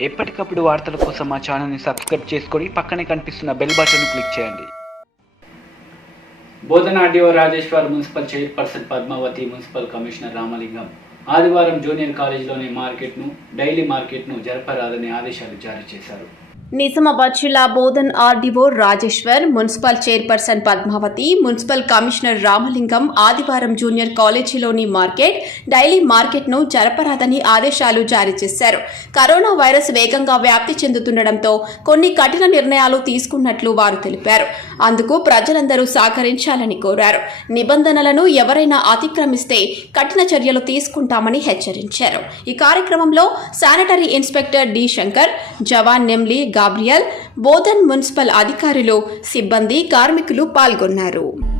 ఎప్పటికప్పుడు వార్తల కోసం మా ఛానల్ని సబ్స్క్రైబ్ చేసుకొని పక్కనే కనిపిస్తున్న బెల్ బటన్ క్లిక్ చేయండి. Bodhan RDO Rajeshwar, municipal chairperson Padmavathi, municipal commissioner Ramalingam ఆదివారం జూనియర్ కాలేజీలోని డైలీ మార్కెట్ను జరపరాదని ఆదేశాలు జారీ చేశారు. నిజామాబాద్ జిల్లా Bodhan RDO Rajeshwar, municipal chairperson Padmavathi, municipal commissioner Ramalingam ఆదివారం జూనియర్ కాలేజీలోని డైలీ మార్కెట్ను జరపరాదని ఆదేశాలు జారీ చేశారు. కరోనా వైరస్ వేగంగా వ్యాప్తి చెందుతుండటంతో కొన్ని కఠిన నిర్ణయాలు తీసుకున్నట్లు వారు తెలిపారు. అందుకు ప్రజలందరూ సహకరించాలని కోరారు. నిబంధనలను ఎవరైనా అతిక్రమిస్తే కఠిన చర్యలు తీసుకుంటామని హెచ్చరించారు. ఈ కార్యక్రమంలో శానిటరీ ఇన్స్పెక్టర్ డి శంకర్, జవాన్ నెమ్లీ గాబ్రియల్, బోధన్ మున్సిపల్ అధికారులు, సిబ్బంది, కార్మికులు పాల్గొన్నారు.